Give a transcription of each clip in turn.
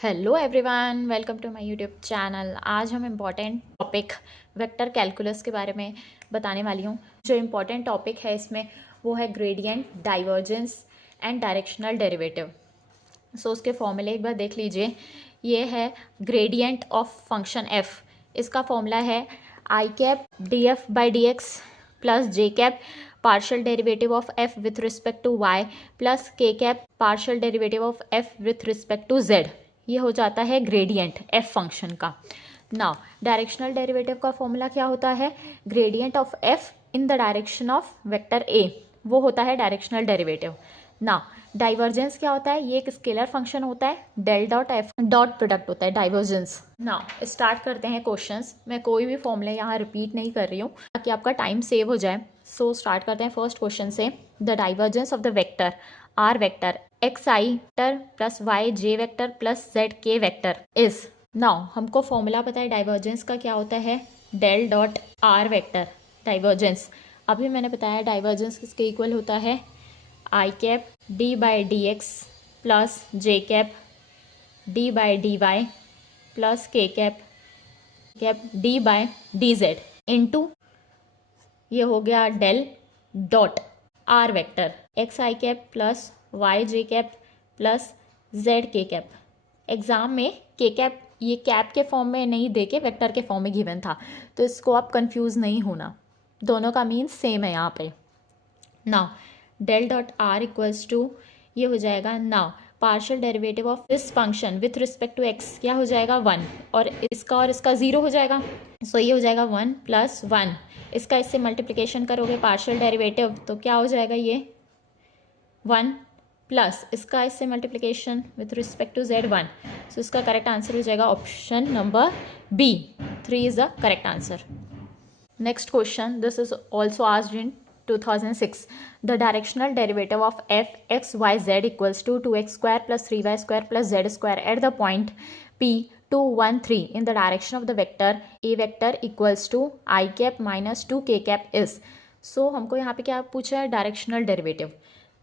Hello everyone, welcome to my YouTube channel. आज हम important topic vector calculus के बारे में बताने वाली हूँ। जो इम्पॉर्टेंट टॉपिक है इसमें वो है gradient, divergence and directional derivative. So उसके फॉर्मूले एक बार देख लीजिए। ये है ग्रेडियंट ऑफ फंक्शन एफ। इसका फॉर्मूला है i cap d f by D x plus j cap partial derivative of f with respect to y plus k cap partial derivative of f with respect to z. ये हो जाता है gradient f function का। Now directional derivative का formula क्या होता है? Gradient of F in the direction of vector A, वो होता है डायरेक्शनल डेरिवेटिव। नाउ डाइवर्जेंस क्या होता है? ये एक स्केलर फंक्शन होता है, del dot F dot product होता है डाइवर्जेंस। नाउ स्टार्ट करते हैं क्वेश्चंस। मैं कोई भी फॉर्मूले यहाँ रिपीट नहीं कर रही हूँ ताकि आपका टाइम सेव हो जाए। सो स्टार्ट करते हैं फर्स्ट क्वेश्चन से। The divergence of the vector r vector x i vector plus y j vector plus z k vector is. Now हमको फॉर्मूला पता है डाइवर्जेंस का क्या होता है, del dot r vector divergence. अभी मैंने बताया डाइवर्जेंस किसके इक्वल होता है, i cap d by D x plus j cap d by D Y plus k cap d by D z into ये हो गया del dot r vector x आई cap plus y जे cap plus z के cap. Exam में k cap ये cap के form में नहीं दे के वेक्टर के फॉर्म में गिवन था, तो इसको आप कंफ्यूज नहीं होना, दोनों का मीन सेम है यहाँ पे। Now del dot R equals to ये हो जाएगा now partial derivative of this function with respect to X क्या हो जाएगा 1 और इसका 0 हो जाएगा। सो ये हो जाएगा 1 प्लस 1। इसका इससे मल्टीप्लिकेशन करोगे पार्शियल डेरिवेटिव तो क्या हो जाएगा ये 1 प्लस इसका इससे multiplication with respect to Z 1। So इसका करेक्ट आंसर हो जाएगा option number B, 3 is the correct answer. Next question, this is also asked in 2006. The directional derivative of f x y z equals to 2x square plus 3y square plus z square at the point P 2 1 3 in the direction of the vector a vector equals to I cap minus 2 k cap is. So हमको यहाँ पे क्या पूछा है, directional derivative.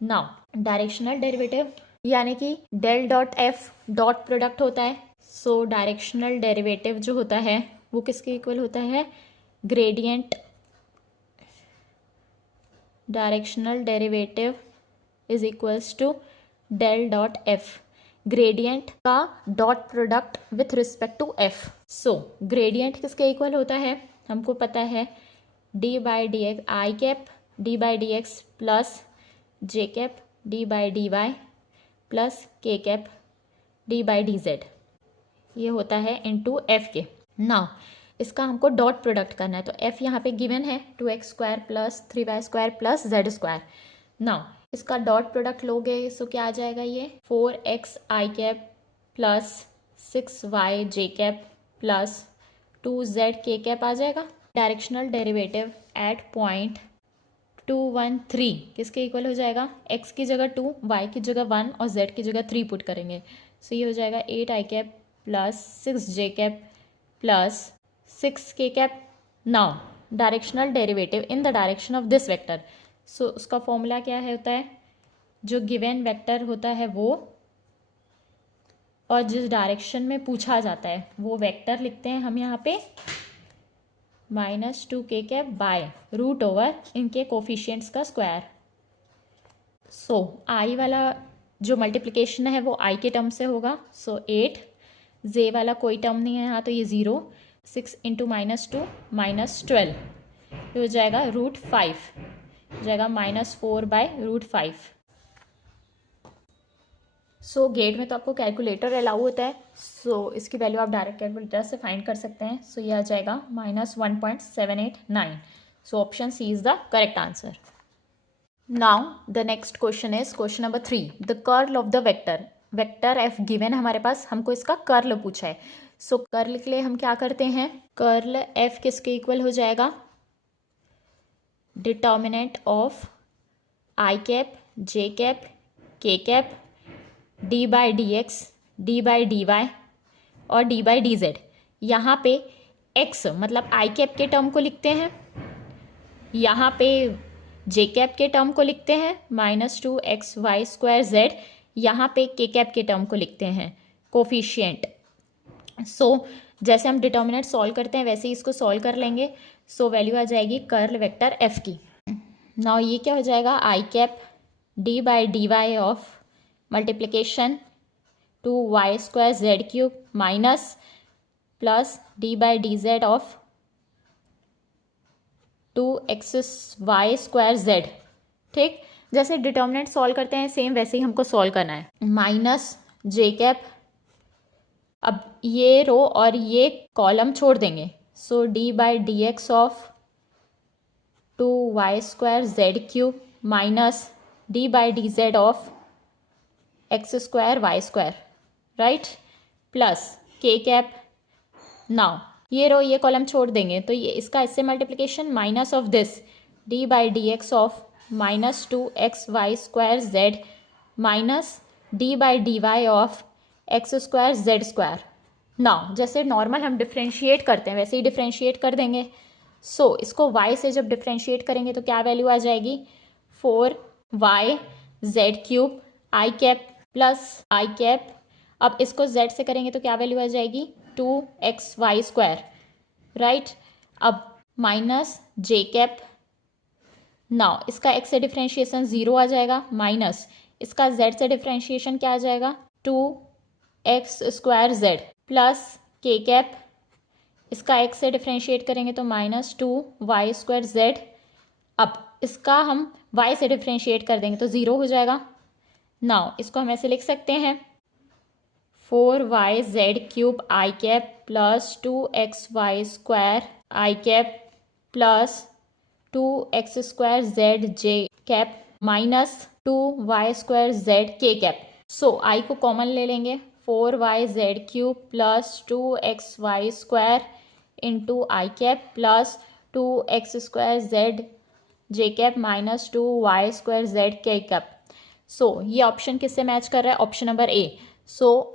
Now directional derivative यानी कि del dot F dot product होता है। सो डायरेक्शनल डेरिवेटिव जो होता है वो किसके इक्वल होता है, gradient directional derivative is equals to del dot f, gradient का dot product with respect to f. So gradient किसके इक्वल होता है, हमको पता है d by D x I cap d by D x plus j cap d by D Y plus k cap d by D z. ये होता है into F के। नाउ इसका हमको डॉट प्रोडक्ट करना है, तो f यहाँ पे गिवन है 2x square plus 3y square plus Z square. Now इसका डॉट प्रोडक्ट लोगे सो क्या आ जाएगा, ये 4x आई कैप प्लस 6y जे कैप प्लस 2z के कैप आ जाएगा। डायरेक्शनल डेरिवेटिव एट पॉइंट 2 1 3 किसके इक्वल हो जाएगा, x की जगह 2, y की जगह 1 और z की जगह 3 पुट करेंगे। सो ये हो जाएगा 8 i cap plus 6 j cap plus 6 k cap. Now directional derivative in the direction of this vector. So उसका फॉर्मूला क्या है होता है, जो गिवन वेक्टर होता है वो और जिस डायरेक्शन में पूछा जाता है वो वेक्टर लिखते हैं हम यहाँ पे -2 के कैप बाय रूट ओवर इनके कोफिशिएंट्स का स्क्वायर। सो आई वाला जो मल्टीप्लिकेशन है वो आई के टर्म से होगा। सो 8, जे वाला कोई टर्म नहीं है यहाँ तो ये 0, 6 इंटू -2 -12 ये हो जाएगा √5, हो जाएगा -4 बाय √5। सो गेट में तो आपको कैलकुलेटर अलाउ होता है, सो इसकी वैल्यू आप डायरेक्ट कैलकुलेटर से फाइंड कर सकते हैं। सो ये आ जाएगा -1.789। So option C is the correct answer. Now the next question is question number 3, the curl of the vector F given हमारे पास, हमको इसका कर्ल पूछा है। सो कर्ल के लिए हम क्या करते हैं, कर्ल एफ किसके इक्वल हो जाएगा, determinant of i cap j cap k cap d by D x D by D y और डी बाई डी जेड। यहाँ पे एक्स मतलब आई कैप के टर्म को लिखते हैं, यहाँ पे जे कैप के टर्म को लिखते हैं -2xy स्क्वायर जेड, यहाँ पे के कैप के टर्म को लिखते हैं कोफिशिएंट। सो जैसे हम डिटर्मिनेंट सॉल्व करते हैं वैसे ही इसको सॉल्व कर लेंगे। सो वैल्यू आ जाएगी कर्ल वेक्टर एफ की। नाउ ये क्या हो जाएगा, i cap d by D Y of multiplication 2y² z³ minus plus d by D z of 2xy² z। ठीक, जैसे डिटर्मिनेंट सॉल्व करते हैं सेम वैसे ही हमको सॉल्व करना है। माइनस जे कैप, अब ये रो और ये कॉलम छोड़ देंगे। So d by D x of 2y² z³ minus D by D z of x² y², right, plus k cap. Now ये रो ये कॉलम छोड़ देंगे तो ये इसका इससे multiplication minus of this D by D x of -2xy² z minus D by D Y of x² z²। Now जैसे normal हम डिफ्रेंशिएट करते हैं वैसे ही डिफ्रेंशिएट कर देंगे। सो इसको y से जब डिफ्रेंशिएट करेंगे तो क्या वैल्यू आ जाएगी, 4y z³ i cap plus I cap. अब इसको z से करेंगे तो क्या वैल्यू आ जाएगी, 2xy², राइट। अब माइनस जे कैप। नाउ इसका x से डिफ्रेंशिएशन 0 आ जाएगा, माइनस इसका z से डिफ्रेंशिएशन क्या आ जाएगा, 2x² z plus k cap. इसका x से डिफ्रेंशिएट करेंगे तो -2y² z। अब इसका हम y से डिफ्रेंशिएट कर देंगे तो 0 हो जाएगा। नाउ इसको हम ऐसे लिख सकते हैं, 4y z³ i cap plus 2xy² i cap plus 2x² z j cap minus 2y² z k cap. So i को कॉमन ले लेंगे, 4y z³ plus 2xy² into i cap plus 2x² z j cap minus 2y² z k cap. So ये option किससे match कर रहा है, option number A. So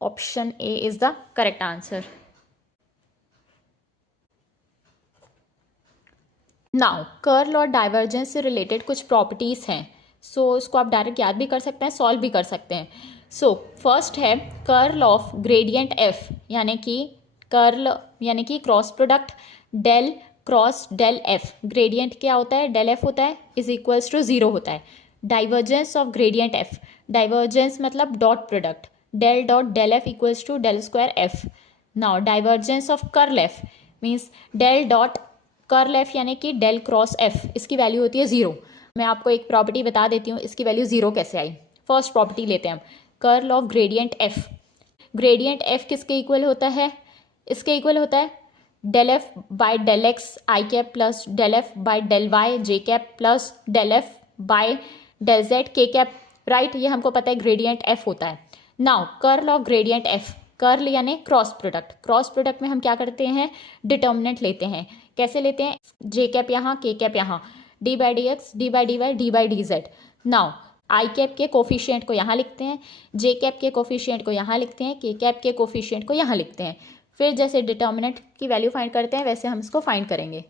option A is the correct answer. Now curl और divergence से related कुछ properties हैं। सो इसको आप डायरेक्ट याद भी कर सकते हैं, सॉल्व भी कर सकते हैं। सो फर्स्ट है कर्ल ऑफ ग्रेडियंट एफ, यानी कि कर्ल यानी कि cross product del cross del F. Gradient क्या होता है, डेल एफ होता है, इज इक्वल्स टू 0 होता है। Divergence of gradient F, divergence मतलब dot product, del dot del F equals to del square F. Now divergence of curl F means del dot curl F यानी कि del cross F, इसकी value होती है 0। मैं आपको एक प्रॉपर्टी बता देती हूँ इसकी वैल्यू 0 कैसे आई। फर्स्ट प्रॉपर्टी लेते हैं हम, curl of gradient F. Gradient F किसके इक्वल होता है, इसके इक्वल होता है del F by del X I cap plus del F by del Y J cap plus del F by del Z के कैप, राइट। ये हमको पता है ग्रेडियंट एफ होता है। Now curl of gradient F, curl यानी cross product. Cross product में हम क्या करते हैं, डिटर्मिनेंट लेते हैं। कैसे लेते हैं, जे कैप यहाँ के कैप यहाँ, D by D x D by D Y D by D Z. Now I cap के कोफिशिएंट को यहाँ लिखते हैं, जे कैप के कोफिशिएंट को यहाँ लिखते हैं, के कैप के कोफिशिएंट को यहाँ लिखते हैं। फिर जैसे डिटर्मिनेंट की वैल्यू फाइंड करते हैं वैसे हम इसको फाइंड करेंगे।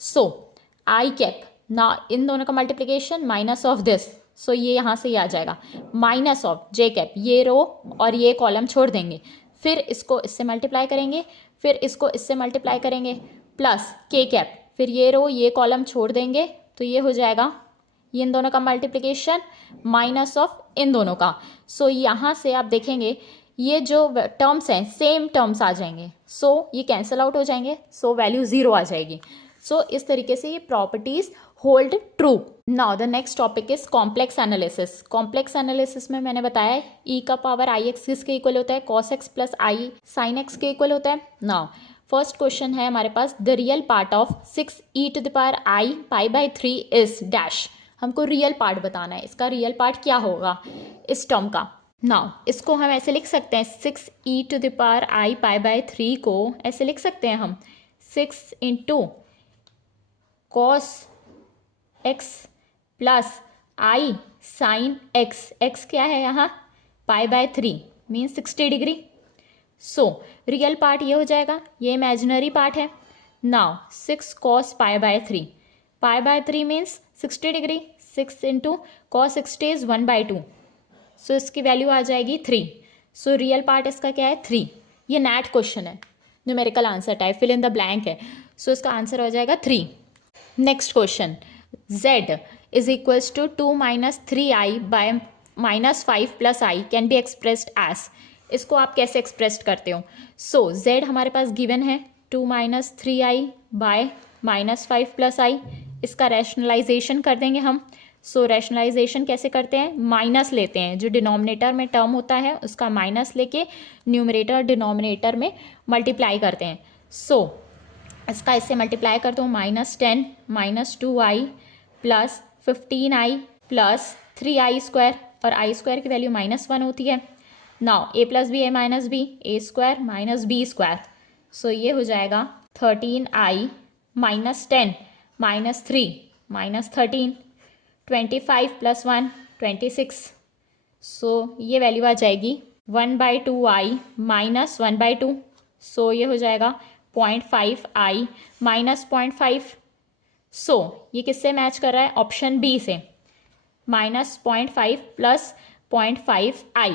सो आई कैप, ना इन दोनों का मल्टीप्लिकेशन माइनस ऑफ दिस, सो ये यहाँ से ये आ जाएगा माइनस ऑफ जे कैप, ये रो और ये कॉलम छोड़ देंगे, फिर इसको इससे मल्टीप्लाई करेंगे, फिर इसको इससे मल्टीप्लाई करेंगे प्लस के कैप, फिर ये रो ये कॉलम छोड़ देंगे तो ये हो जाएगा ये इन दोनों का मल्टीप्लिकेशन माइनस ऑफ इन दोनों का। सो यहाँ से आप देखेंगे ये जो टर्म्स हैं सेम टर्म्स आ जाएंगे, सो ये कैंसिल आउट हो जाएंगे, सो वैल्यू 0 आ जाएगी। सो इस तरीके से ये properties hold true. Now the next topic is complex analysis. Complex analysis में मैंने बताया e का पावर आई एक्स किसके इक्वल होता है, cos X plus I sine X के इक्वल होता है। नाउ फर्स्ट क्वेश्चन है हमारे पास, the real part of 6e⁻i π/3 is dash. हमको रियल पार्ट बताना है, इसका रियल पार्ट क्या होगा इस टर्म का। नाउ इसको हम ऐसे लिख सकते हैं, 6e⁻i π/3 को ऐसे लिख सकते हैं हम 6 into cos X plus I sine X, X क्या है यहाँ π/3 means 60 degree. So real part ये हो जाएगा, ये इमेजिनरी पार्ट है। Now 6 cos π/3, π/3 means 60 degree, 6 into cos 60 is 1/2, so इसकी वैल्यू आ जाएगी 3। सो रियल पार्ट इसका क्या है 3। ये नैट क्वेश्चन है, numerical answer type, fill in the blank है। सो इसका आंसर हो जाएगा 3। Next question, z is equals to 2 minus 3i by minus 5 plus I can be expressed as. इसको आप कैसे एक्सप्रेस करते हो? सो z हमारे पास गिवन है 2 minus 3i by minus 5 plus I. इसका रैशनलाइजेशन कर देंगे हम। सो रैशनलाइजेशन कैसे करते हैं? माइनस लेते हैं, जो डिनोमिनेटर में टर्म होता है उसका माइनस लेके न्यूमरेटर डिनोमिनेटर में मल्टीप्लाई करते हैं। सो इसका इससे मल्टीप्लाई करते हो, -10 minus 2i plus 15i plus 3i square, और आई स्क्वायर की वैल्यू -1 होती है। Now a plus B A minus B, A square minus B square. So ये हो जाएगा 13i minus 10 minus 3 minus 13, 25 plus 1 26। So ये वैल्यू आ जाएगी 1/2i माइनस 1/2। सो ये हो जाएगा 0.5i माइनस 0.5। सो ये किससे मैच कर रहा है? ऑप्शन बी से, -0.5 plus 0.5i।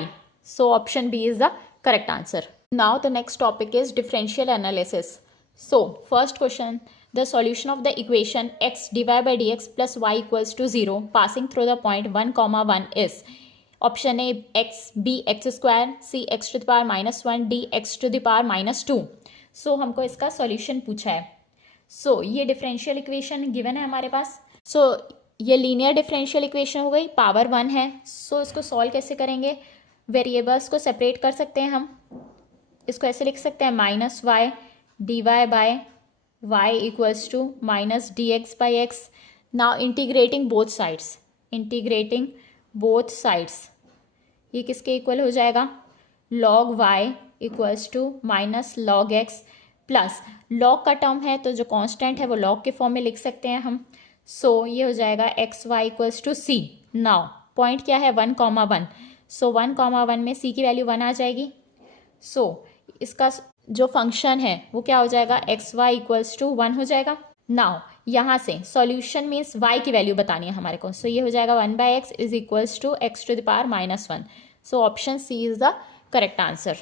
So option B is the correct answer. Now the next topic is differential analysis. So first question, the solution of the equation x dy by dx plus y equals to 0 passing through the point 1, 1 is option A x, b x square, c x to the power -1, d x to the power -2। सो हमको इसका solution पूछा है। So ये differential equation given है हमारे पास। सो ये linear differential equation हो गई, पावर 1 है। सो इसको सॉल्व कैसे करेंगे? वेरिएबल्स को सेपरेट कर सकते हैं हम। इसको ऐसे लिख सकते हैं -y dy by y equals to minus dx by x। now integrating both sides, integrating both sides, ये किसके इक्वल हो जाएगा? log y equals to minus log x plus log का टर्म है तो जो कांस्टेंट है वो log के फॉर्म में लिख सकते हैं हम। सो ये हो जाएगा x y equals to c। Now point क्या है? 1, 1। सो 1, 1 में c की वैल्यू 1 आ जाएगी। सो इसका जो फंक्शन है वो क्या हो जाएगा? एक्स वाई इक्वल्स टू 1 हो जाएगा। नाउ यहाँ से सॉल्यूशन मीन्स y की वैल्यू बतानी है हमारे को। सो ये हो जाएगा 1/x is equals to x to the power -1। So option C is the correct answer.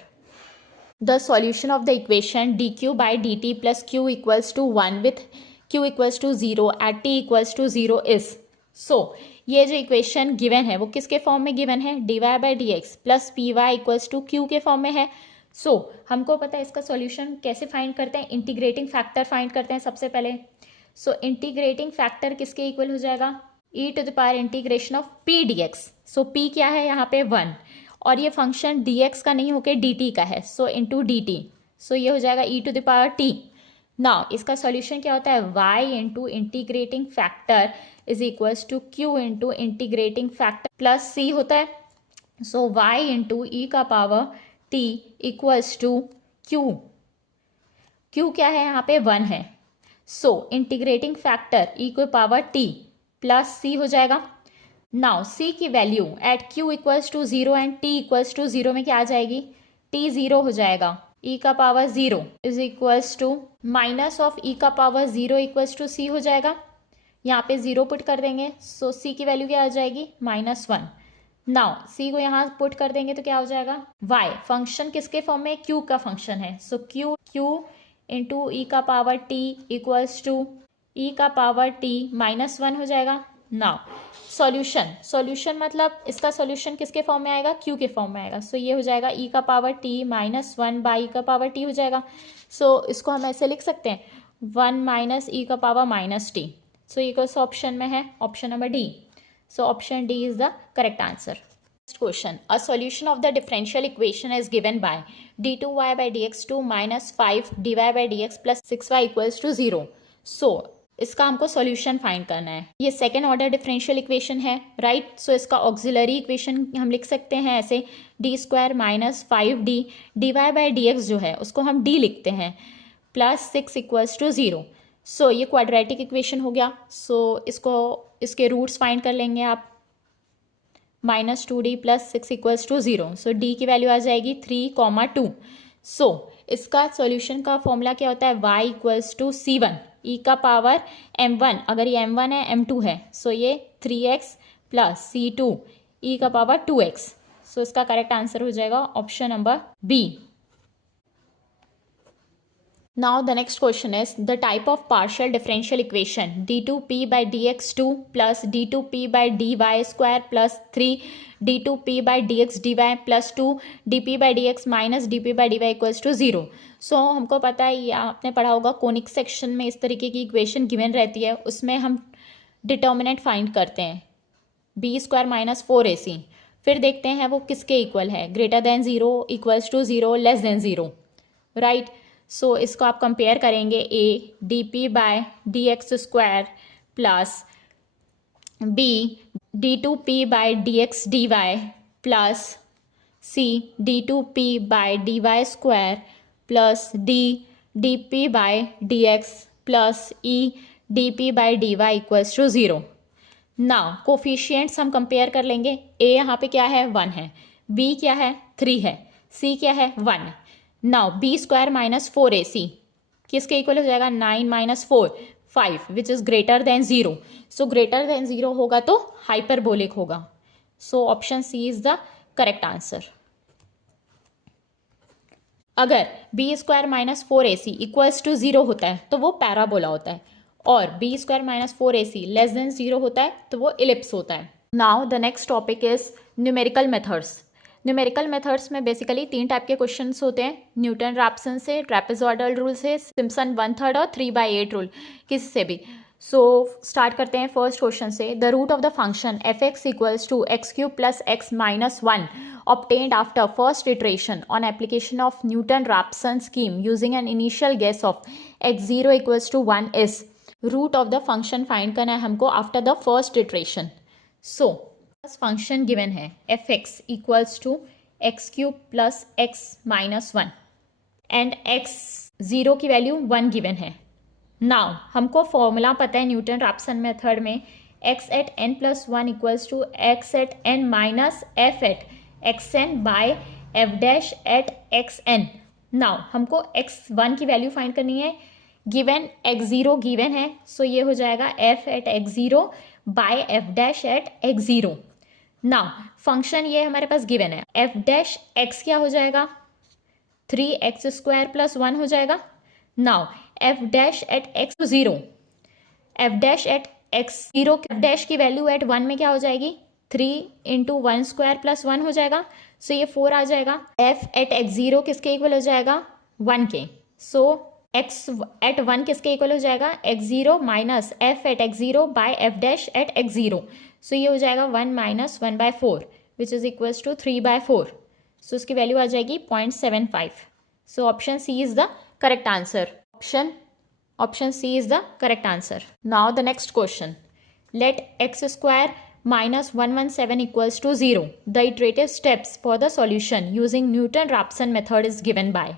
The solution of the equation dq by dt plus q equals to 1 with q equals to 0 at t equals to 0 is. So ये जो equation given है वो किसके form में given है? dy by dx plus py equals to q के form में है। सो हमको पता है इसका सॉल्यूशन कैसे फाइंड करते हैं? इंटीग्रेटिंग फैक्टर फाइंड करते हैं सबसे पहले। सो इंटीग्रेटिंग फैक्टर किसके इक्वल हो जाएगा? e to the power integration of p dx। So p क्या है यहाँ पे? 1, और ये फंक्शन dx का नहीं होके dt का है। So into dt। सो ये हो जाएगा e to the power t। Now इसका सॉल्यूशन क्या होता है? y into integrating factor is equals to q into integrating factor plus c होता है। सो y इंटू e का power t equals to q। q क्या है यहाँ पे? 1 है। सो इंटीग्रेटिंग फैक्टर e को पावर t प्लस c हो जाएगा। नाउ c की value at q equals to 0 and t equals to 0 में क्या आ जाएगी? t 0 हो जाएगा। e का power 0 is equals to minus of e का पावर 0 इक्वल्स टू c हो जाएगा। यहाँ पे 0 पुट कर देंगे। सो c की वैल्यू क्या आ जाएगी? -1। नाउ c को यहाँ पुट कर देंगे तो क्या हो जाएगा? y फंक्शन किसके फॉर्म में? q का फंक्शन है। सो q इंटू ई का पावर t इक्वल्स टू ई का पावर t -1 हो जाएगा। नाउ सॉल्यूशन मतलब इसका सॉल्यूशन किसके फॉर्म में आएगा? q के फॉर्म में आएगा। सो ये हो जाएगा e का पावर t -1 बाई का पावर t हो जाएगा। सो इसको हम ऐसे लिख सकते हैं 1 माइनस e का पावर -t। सो ये कौन सा ऑप्शन में है? Option number D. So option D is the correct answer. Next question. A solution of the differential equation is given by d2y by dx2 minus 5 dy by dx plus 6y equals to 0. So इसका हमको solution find करना है। ये second order differential equation है, right. सो इसका auxiliary equation हम लिख सकते हैं ऐसे d² minus 5d dy by dx जो है उसको हम d लिखते हैं प्लस 6 इक्वल्स टू 0। सो ये क्वाड्रेटिक इक्वेशन हो गया। सो इसके रूट्स फाइंड कर लेंगे आप। -2d plus 6 equals to 0। So d की वैल्यू आ जाएगी 3, 2। सो इसका सॉल्यूशन का फॉर्मूला क्या होता है? y equals to c1 e का पावर m1। अगर ये m1 है m2 है। सो ये 3x प्लस c2 e का पावर 2x। सो इसका करेक्ट आंसर हो जाएगा option number B. Now the next question is the type of partial differential equation d2p by dx2 plus d2p by dy square plus 3 d2p by dx dy plus 2 dp by dx minus dp by dy equals to 0। सो हमको पता है, ये आपने पढ़ा होगा conic section में इस तरीके की इक्वेशन गिवन रहती है, उसमें हम डिटर्मिनेंट फाइंड करते हैं बी स्क्वायर माइनस 4ac। फिर देखते हैं वो किसके इक्वल है, greater than 0, equals to 0, less than 0, right. So इसको आप कंपेयर करेंगे A D P by D X square plus B D two P by D x D Y plus C D two P by D Y square plus D D P by D x plus E D P by D Y equals to 0। Now coefficients हम compare कर लेंगे, ए यहाँ पे क्या है 1 है, B क्या है 3 है, सी क्या है 1 है। Now B square minus 4ac किसके इक्वल हो जाएगा, 9 माइनस 4 5 which is greater than 0। So greater than 0 होगा तो हाइपरबोलिक होगा, so option C is the correct answer. अगर B square minus 4ac equals to 0 होता है तो वो पैराबोला होता है, और B square minus 4ac less than 0 होता है तो वो इलिप्स होता है। Now the next topic is numerical methods. Numerical methods में बेसिकली 3 टाइप के क्वेश्चंस होते हैं, न्यूटन रैप्सन से, ट्रेपेजॉइडल रूल से, सिम्पसन 1/3 और 3/8 रूल, किसी से भी। सो स्टार्ट करते हैं फर्स्ट क्वेश्चन से। The root of the function F X equals to X cube plus X minus 1 obtained after first iteration on application of Newton-Raphson scheme using an initial guess of x0 equals to 1 is। Root of the function find करना है हमको after the first iteration. So function given है F X equals to X cube plus X minus 1 and X 0 की value 1 given है। Now हमको formula पता है Newton Raphson method में, X at N plus 1 equals to X at N minus F at X N by F dash at X N. Now हमको x 1 की value find करनी है, given x0 given है, so ये हो जाएगा f at x0 by F dash at x0। Now function ये हमारे पास गिवन है, f डैश x क्या हो जाएगा 3x स्क्वायर प्लस 1 हो जाएगा। Now f dash at x0, f dash at x0 f dash की वैल्यू एट 1 में क्या हो जाएगी 3 इंटू 1 स्क्वायर प्लस 1 हो जाएगा, सो ये 4 आ जाएगा। f एट x0 किसके इक्वल हो जाएगा 1 के, सो x एट 1 किसके इक्वल हो जाएगा x0 minus f at x0 by f dash at x0, so ये हो जाएगा 1 minus 1/4 which is equals to 3/4, so उसकी वैल्यू आ जाएगी 0.75। So option C is the correct answer, option C is the correct answer. Now the next question, let X square minus 117 equals to 0. The iterative steps for the solution using Newton-Raphson method is given by।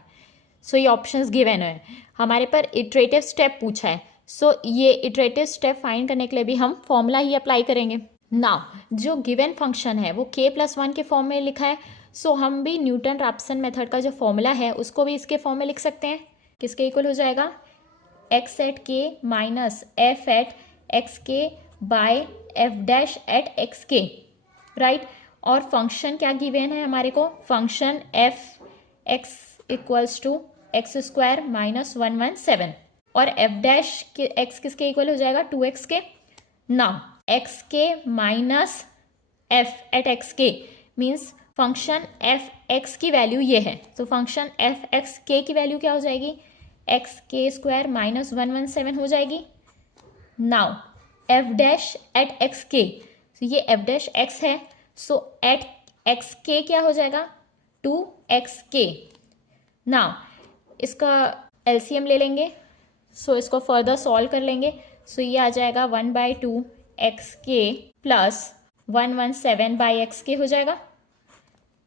सो ये options given है, हमारे पर iterative step पूछा है, so ये iterative step find करने के लिए भी हम फॉर्मूला ही अप्लाई करेंगे। नाउ जो गिवन फंक्शन है वो k प्लस 1 के फॉर्म में लिखा है, सो हम भी न्यूटन रैप्सन मेथड का जो फॉर्मूला है उसको भी इसके फॉर्म में लिख सकते हैं। किसके इक्वल हो जाएगा x at k minus f at X K by F dash at X K, right. और फंक्शन क्या गिवन है हमारे को, function F X equals to X square minus 117 और एफ डैश के एक्स किसके इक्वल हो जाएगा 2x K. Now X K minus F at X K means function F X की वैल्यू ये है, तो फंक्शन एफ एक्स के की वैल्यू क्या हो जाएगी एक्स के स्क्वायर माइनस 117 हो जाएगी। Now F dash at X के, तो ये एफ डैश एक्स है, सो एट एक्स के क्या हो जाएगा 2xk। नाउ इसका एलसीएम ले लेंगे, सो इसको फर्दर सॉल्व कर लेंगे, सो ये आ जाएगा 1/2 xk प्लस 117 xk हो जाएगा।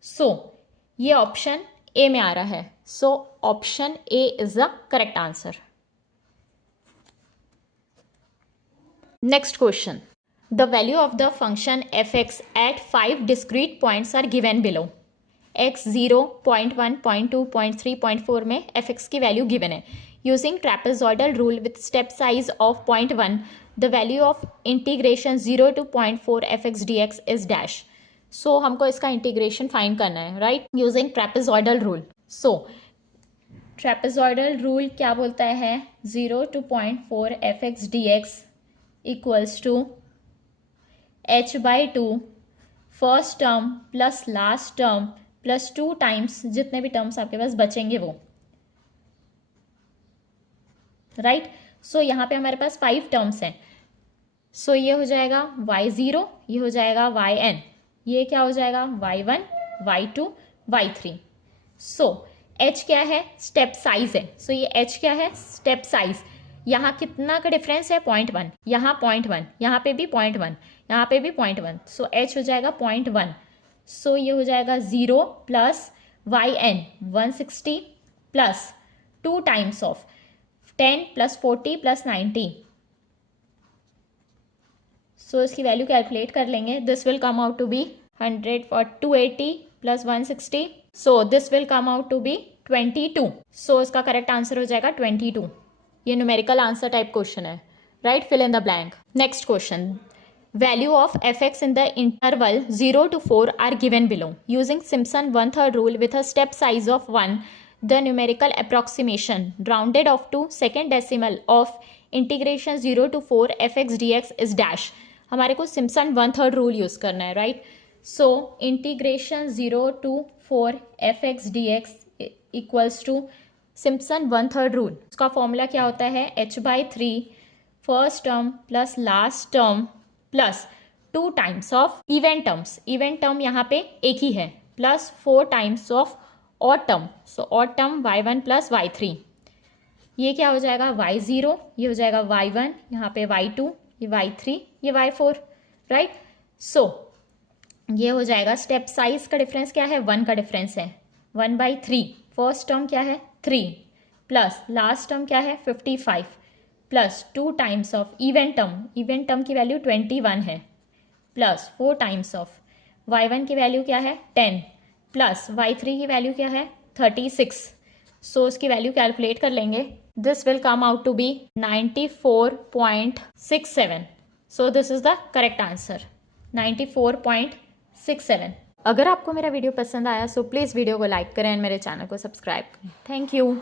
सो ये ऑप्शन ए में आ रहा है, so option A is the correct answer. Next question, the value of the function F X at 5 discrete points are given below. x0, 0.1, 0.2, 0.3, 0.4 में एफ एक्स की वैल्यू गिवन है। Using trapezoidal rule with step size of 0.1 the value of integration 0 to 0.4 F X D X is dash. So हमको इसका integration find करना है, right, using trapezoidal rule. So trapezoidal rule क्या बोलता है, 0 to 0.4 fx dx equals to h/2 first term plus last term plus 2 times जितने भी terms आपके पास बचेंगे वो, राइट। सो यहाँ पे हमारे पास 5 टर्म्स हैं। सो ये हो जाएगा y0, ये हो जाएगा yn, ये क्या हो जाएगा y1, y2, y3। सो h क्या है, स्टेप साइज है। सो ये h क्या है, स्टेप साइज। यहाँ कितना का डिफरेंस है, 0.1, यहाँ 0.1, यहाँ पे भी 0.1, यहाँ पे भी 0.1। सो h हो जाएगा 0.1। सो ये हो जाएगा 0 plus yn 160 plus 2 times of 10 plus 40 plus 90। So इसकी वैल्यू कैलकुलेट कर लेंगे। This will come out to be 100 for 280 plus 160। So this will come out to be 22। So इसका करेक्ट आंसर हो जाएगा 22। ये न्यूमेरिकल आंसर टाइप क्वेश्चन है, right, fill in the blank. Next question, value of fx in the interval 0 to 4 are given below. Using Simpson 1/3 rule with a step size of 1, the numerical approximation rounded off to second decimal of integration 0 to 4 fx dx is dash. हमारे को Simpson 1/3 rule use करना है, right. So integration 0 to 4 fx dx equals to Simpson 1/3 rule. उसका formula क्या होता है, h/3 first term plus last term plus 2 times of even terms, even term यहाँ पे एक ही है, plus 4 times of odd term. So odd term y1 plus y3, ये क्या हो जाएगा y0, ये हो जाएगा y1, यहाँ पे y2, ये y3, ये y4, राइट। सो ये हो जाएगा, स्टेप साइज का डिफरेंस क्या है, 1 का डिफरेंस है, 1/3। फर्स्ट टर्म क्या है 3 प्लस लास्ट टर्म क्या है 55 plus 2 times of event term की वैल्यू 21 है, प्लस 4 टाइम्स ऑफ y1 की वैल्यू क्या है 10 प्लस y3 की वैल्यू क्या है 36। सो इसकी वैल्यू कैलकुलेट कर लेंगे। This will come out to be 94.67। So this is the correct answer, 94.67। अगर आपको मेरा वीडियो पसंद आया सो प्लीज़ वीडियो को लाइक करें एंड मेरे चैनल को सब्सक्राइब करें। Thank you.